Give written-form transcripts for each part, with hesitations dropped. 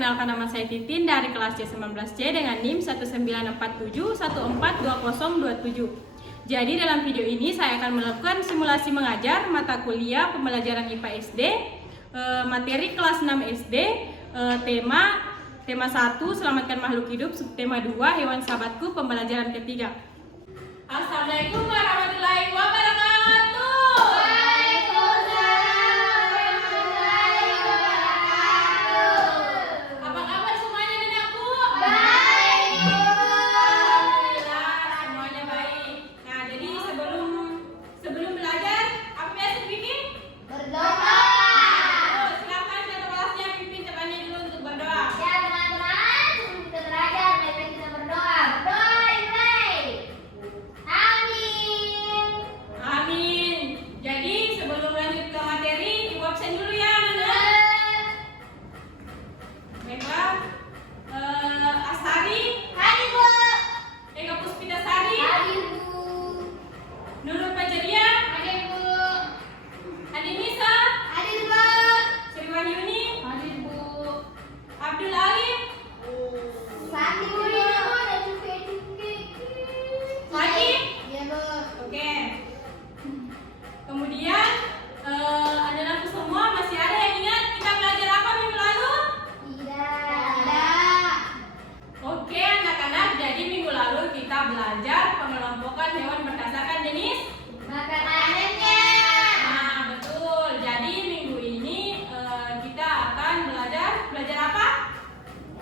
perkenalkan nama saya Titin dari kelas C19C dengan NIM 1947142027. Jadi dalam video ini saya akan melakukan simulasi mengajar mata kuliah pembelajaran IPA SD, materi kelas 6 SD, tema 1 selamatkan makhluk hidup, subtema 2 hewan sahabatku pembelajaran ketiga. Assalamualaikum warahmatullahi wabarakatuh. Belajar pengelompokan hewan berdasarkan jenis makanannya. Nah, betul. Jadi minggu ini kita akan belajar apa?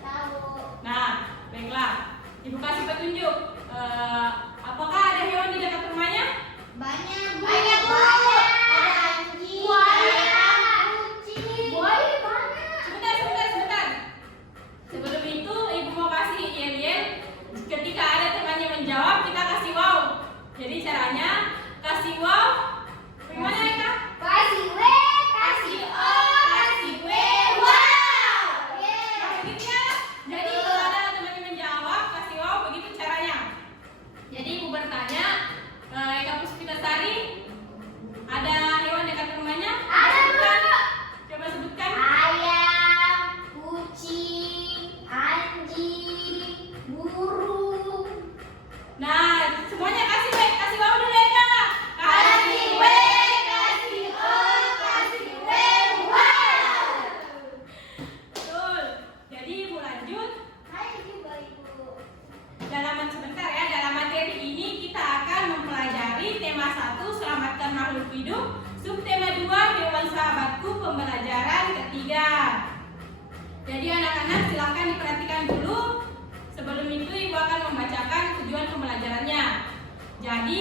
Tahu. Nah, baiklah. Ibu kasih petunjuk. Apakah ada hewan di dekat rumahnya? Banyak. Banyak. Ada anjing. Buaya. Kucing. Buaya banyak. Sebentar. Sebelum itu ibu mau kasih yel-yel. Ketika ada temannya menjawab, kita kasih wow. Jadi caranya kasih wow. Bagaimana ya Kak? Kasih W, kasih O, kasih W, wow. Begitu ya. Jadi kalau ada temannya menjawab, kasih wow. Begitu caranya. Jadi ibu bertanya, Eka Puspitasari, ada hewan dekat rumahnya? Ada. Coba sebutkan. Ayam, kucing, anjing, burung. Nah, semuanya kasih wow dulu ya Kak. Kasih W, kasih O, kasih W, wow. Betul. Jadi ibu lanjut. Hai ibu. Sebentar ya, dalam materi ini kita akan mempelajari tema 1 selamatkan makhluk hidup, subtema 2 hewan sahabatku pembelajaran ketiga. Jadi anak-anak silakan diperhatikan dulu. Sebelum itu ibu akan membacakan tujuan pembelajarannya. Jadi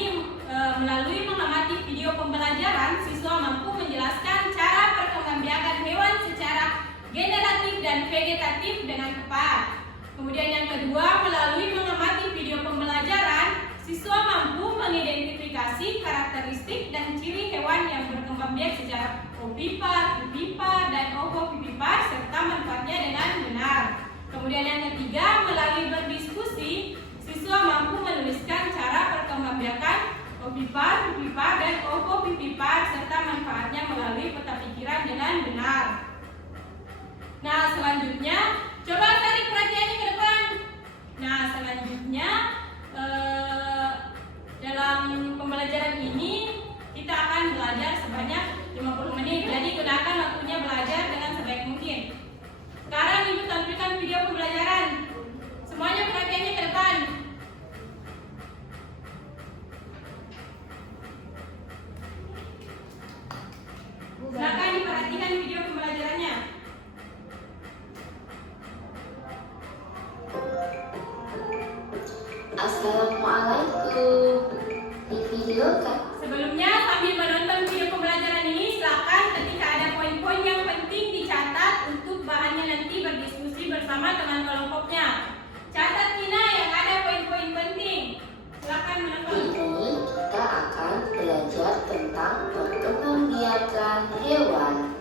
melalui mengamati video pembelajaran, siswa mampu menjelaskan cara perkembangbiakan hewan secara generatif dan vegetatif dengan tepat. Kemudian yang kedua, melalui mengamati video pembelajaran, siswa mampu mengidentifikasi karakteristik dan ciri hewan yang berkembang biak secara ovipar, vivipar, dan ovovivipar serta manfaatnya dengan benar. Kemudian yang ketiga, melalui berdiskusi, siswa mampu menuliskan cara perkembangbiakan ovipar, vivipar, dan ovovivipar serta manfaatnya melalui peta pikiran dengan benar. Nah, selanjutnya, coba tarik perhatiannya ke depan. Nah, selanjutnya dalam pembelajaran ini kita akan belajar sebanyak 50 menit. Jadi gunakan waktunya belajar dengan sebaik mungkin. Sekarang ibu tampilkan video pembelajaran. Semuanya perhatiannya ke depan. Silakan diperhatikan video pembelajarannya. Assalamualaikum. Di video kan? Sebelumnya sambil menonton video pembelajaran ini, silakan ketika ada poin-poin yang penting dicatat untuk bahannya nanti berdiskusi bersama teman kelompoknya. Catat Tina yang ada poin-poin penting. Silakan menonton. Ini kita akan belajar tentang perkembangbiakan hewan.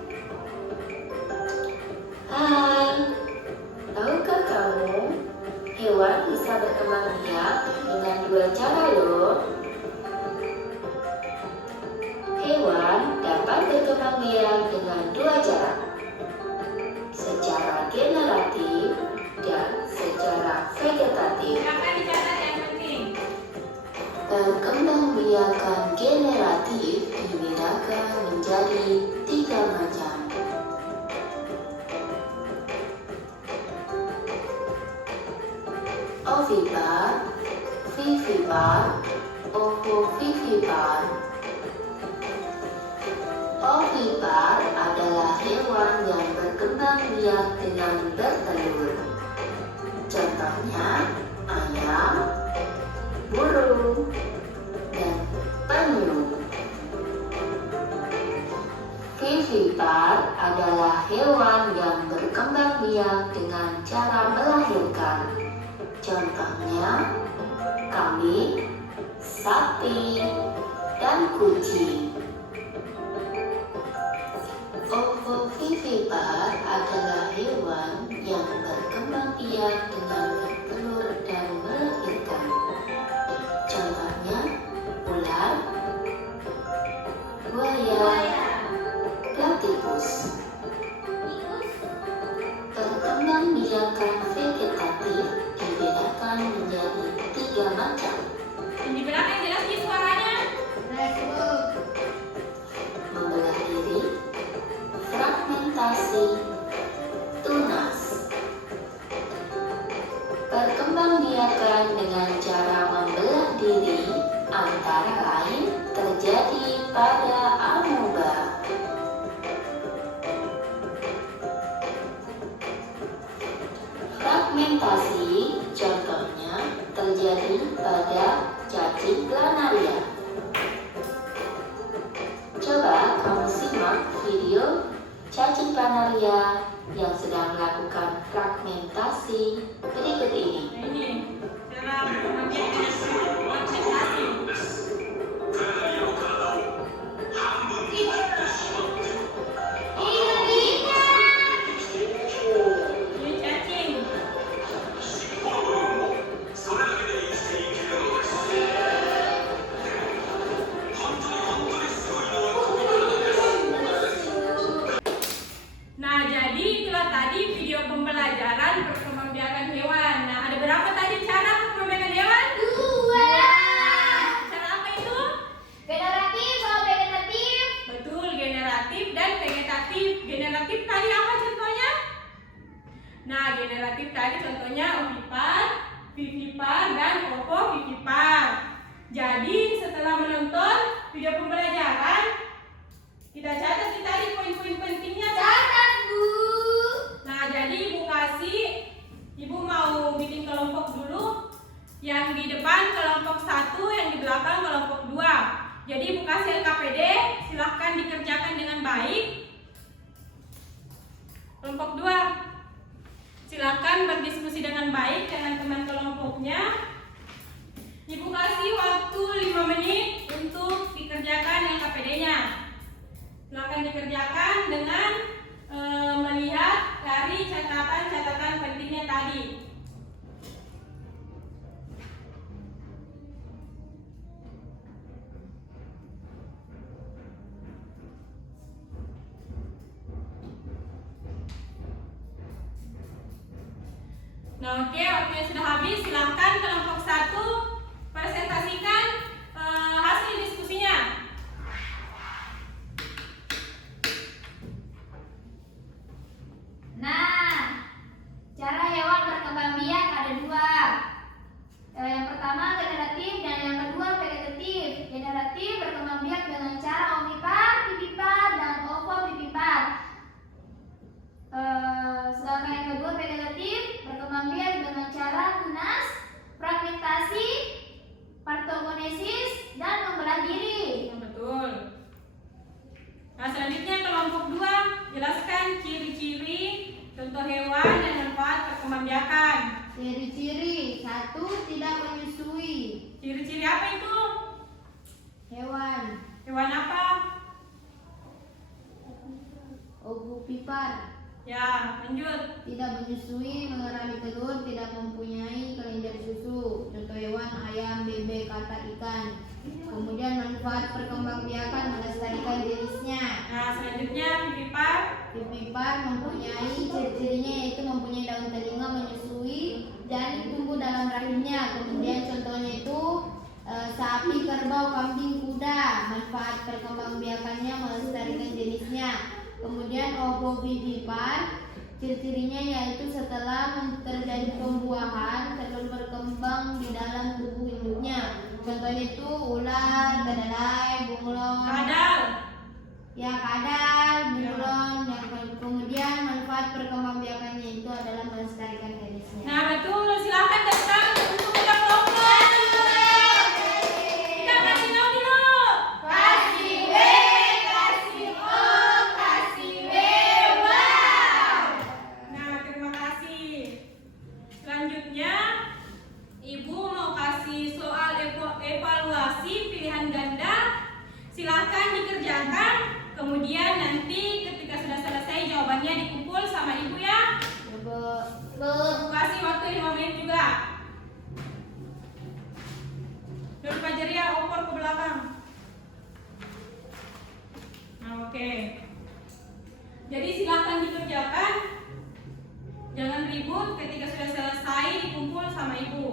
Hai, tahukah kamu hewan bisa berkembang biak dengan 2 cara loh. Hewan dapat berkembang biak dengan 2 cara. Secara generatif Perkembangbiakan generatif dibedakan menjadi 3 macam. Ovipar, vivipar, ovovivipar. Ovipar adalah hewan yang berkembang biak dengan bertelur. Contohnya ayam, burung, dan penyu. Vivipar adalah hewan yang berkembang biak dengan cara melahirkan. Contohnya kambing, sapi, dan kucing. Ovovivipar adalah hewan yang berkembang biak dengan bertelur dan melahirkan. Contohnya ular, buaya, platypus. Perkembangbiakan vegetatif dibedakan menjadi 3 macam. Yang di belakang jelas nih suaranya. Membelah diri, fragmentasi, tunas. Perkembangbiakan dengan cara membelah diri antara lain terjadi pada amoeba. Fragmentasi contohnya terjadi pada cacing planaria. Coba kamu simak video cacing planaria yang sedang melakukan fragmentasi berikut ini. Nah ini cara berkembang biak dengan fragmentasi. Ini cacing. Nah, jadi itulah tadi video pembelajaran perkembangbiakan hewan. Nah, ada berapa tadi cara perkembangbiakan hewan? 2. Cara apa itu? Generatif sama vegetatif. Betul, generatif dan vegetatif. Generatif tadi apa contohnya? Nah, generatif tadi contohnya ovipar, vivipar, dan ovovivipar. Jadi, setelah menonton video pembelajaran, kita catat nih tadi poin-poin pentingnya. Catat, Bu. Nah, jadi Ibu mau bikin kelompok dulu. Yang di depan kelompok 1, yang di belakang kelompok 2. Jadi Ibu kasih LKPD, silahkan dikerjakan dengan baik. Kelompok 2, silahkan berdiskusi dengan baik dengan teman kelompoknya. Ibu kasih waktu 5 menit untuk dikerjakan LKPD-nya. Silahkan dikerjakan dengan melihat dari catatan-catatan pentingnya tadi. Nah, oke, waktunya sudah habis. Silahkan kelompok 1 presentasikan hasil diskusinya. Nah, cara hewan berkembang biak ada 2. Yang pertama generatif dan yang kedua vegetatif. Generatif berkembang biak dengan cara ovipar, vivipar, dan ovovivipar. Sedangkan yang kedua vegetatif berkembang biak dengan cara tunas, fragmentasi, partogenesis, dan membelah diri. Betul. Nah, selanjutnya kelompok 2, jelaskan ciri-ciri contoh hewan dan manfaat perkembangbiakan. Ciri-ciri 1. Tidak menyusui. Ciri-ciri apa itu? Hewan Hewan apa? ovipar. Ya, lanjut. Tidak menyusui, mengerami telur, tidak mempunyai kelenjar susu. Contoh hewan ayam, bebek, katak, ikan. Kemudian manfaat perkembangbiakan melestarikan jenisnya. Nah, selanjutnya vivipar. Vivipar mempunyai ciri-cirinya yaitu mempunyai daun telinga, menyusui, janin tumbuh dalam rahimnya. Kemudian contohnya itu sapi, kerbau, kambing, kuda. Manfaat perkembangbiakannya melestarikan jenisnya. Kemudian ovovivipar, ciri-cirinya yaitu setelah terjadi pembuahan, telur berkembang di dalam tubuh induknya. Contohnya itu ular, kedelai, bunglon. Kadal. Ya, kadal, bunglon. Kemudian manfaat perkembangbiakannya itu adalah melestarikan jenisnya. Nah, betul. Silakan datang untuk kita kelompok. Kita kasih tahu dulu. Kasih W, kasih O, kasih W, Wow. Nah, terima kasih. Selanjutnya, Ibu mau kasih soal evaluasi pilihan ganda. Silahkan dikerjakan. Kemudian nanti ketika sudah selesai jawabannya dikumpul sama Ibu ya. Ibu kasih waktu 5 menit juga. Dulu Fajaria opor ke belakang. Nah, oke. Jadi silahkan dikerjakan. Jangan ribut, ketika sudah selesai dikumpul sama Ibu.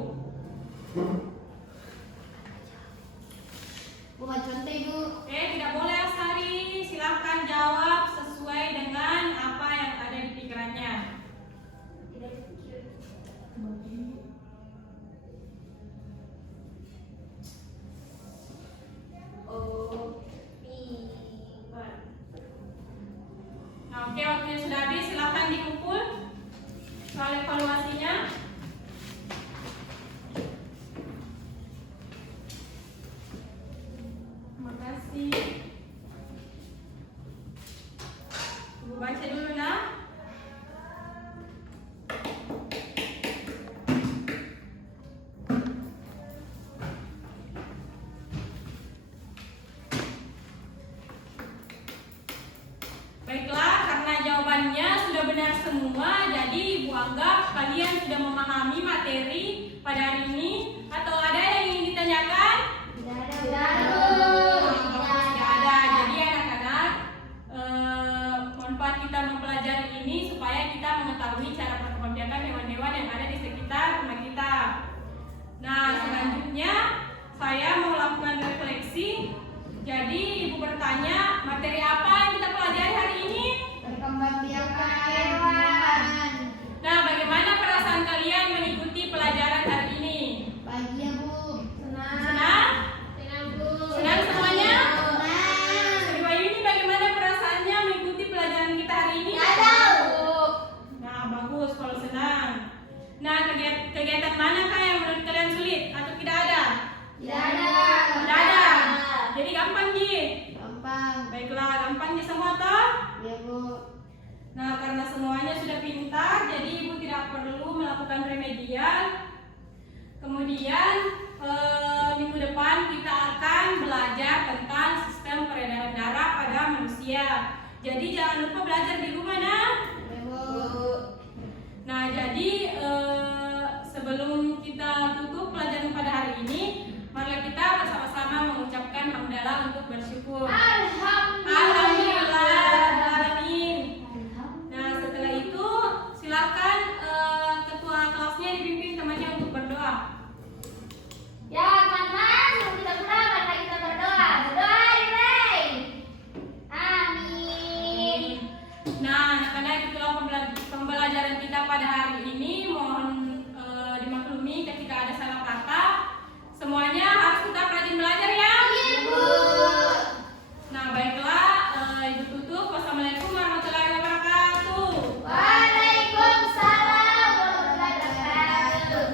Bu, contoh Ibu. Tidak boleh Astari. Silahkan jawab sesuai dengan apa yang ada di pikirannya. Nah, oke, waktunya sudah habis. Silahkan dikumpul soal evaluasinya. Terima kasih. Ibu baca dulu nah. Baiklah, karena jawabannya sudah benar semua, jadi Ibu anggap kalian sudah memahami materi pada hari ini. Atau ada yang ingin ditanyakan? Tidak ada. Jadi anak-anak, manfaat kita mempelajari ini supaya kita mengetahui cara perkembangbiakan hewan-hewan yang ada di sekitar rumah kita. Nah, selanjutnya saya mau lakukan refleksi. Jadi Ibu bertanya, materi apa yang kita pelajari hari ini? Perkembangbiakan hewan. Nah, bagaimana perasaan kalian mengikuti pelajaran hari ini? Bahagia Bu. Senang? Bu. Senang semuanya? Senang. Ibu Ayu ini bagaimana perasaannya mengikuti pelajaran kita hari ini? Bu. Nah, bagus kalau senang. Nah, kegiatan manakah yang menurut kalian sulit atau tidak ada? Tidak ada. Tidak ada. Jadi gampang Ji. Gampang. Baiklah, gampang Ji semua toh? Ya Bu. Nah, karena semuanya sudah pintar, jadi Ibu tidak perlu melakukan remedial. Kemudian minggu depan kita akan belajar tentang sistem peredaran darah pada manusia. Jadi jangan lupa belajar di rumah nah. Ya Bu. Nah, jadi sebelum kita tutup pelajaran pada hari ini, marilah kita bersama-sama mengucapkan hamdalah untuk bersyukur. Alhamdulillahirrahmanirrahim. Nah, setelah itu silakan ketua kelasnya dipimpin temannya untuk berdoa. Ya teman-teman, sebelum kita pulang, mari kita berdoa. Berdoa dimulai. Amin. Nah, anak-anak, itulah pembelajaran kita pada hari ini. Mohon dimaklumi ketika ada salah kata. Semuanya harus tetap rajin belajar ya. Iya Bu. Nah, baiklah, Ibu tutup. Wassalamualaikum warahmatullahi wabarakatuh. Waalaikumsalam warahmatullahi wabarakatuh.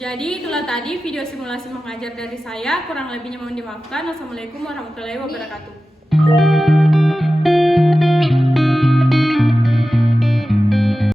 Jadi itulah tadi video simulasi mengajar dari saya. Kurang lebihnya mohon dimaafkan. Wassalamualaikum warahmatullahi wabarakatuh.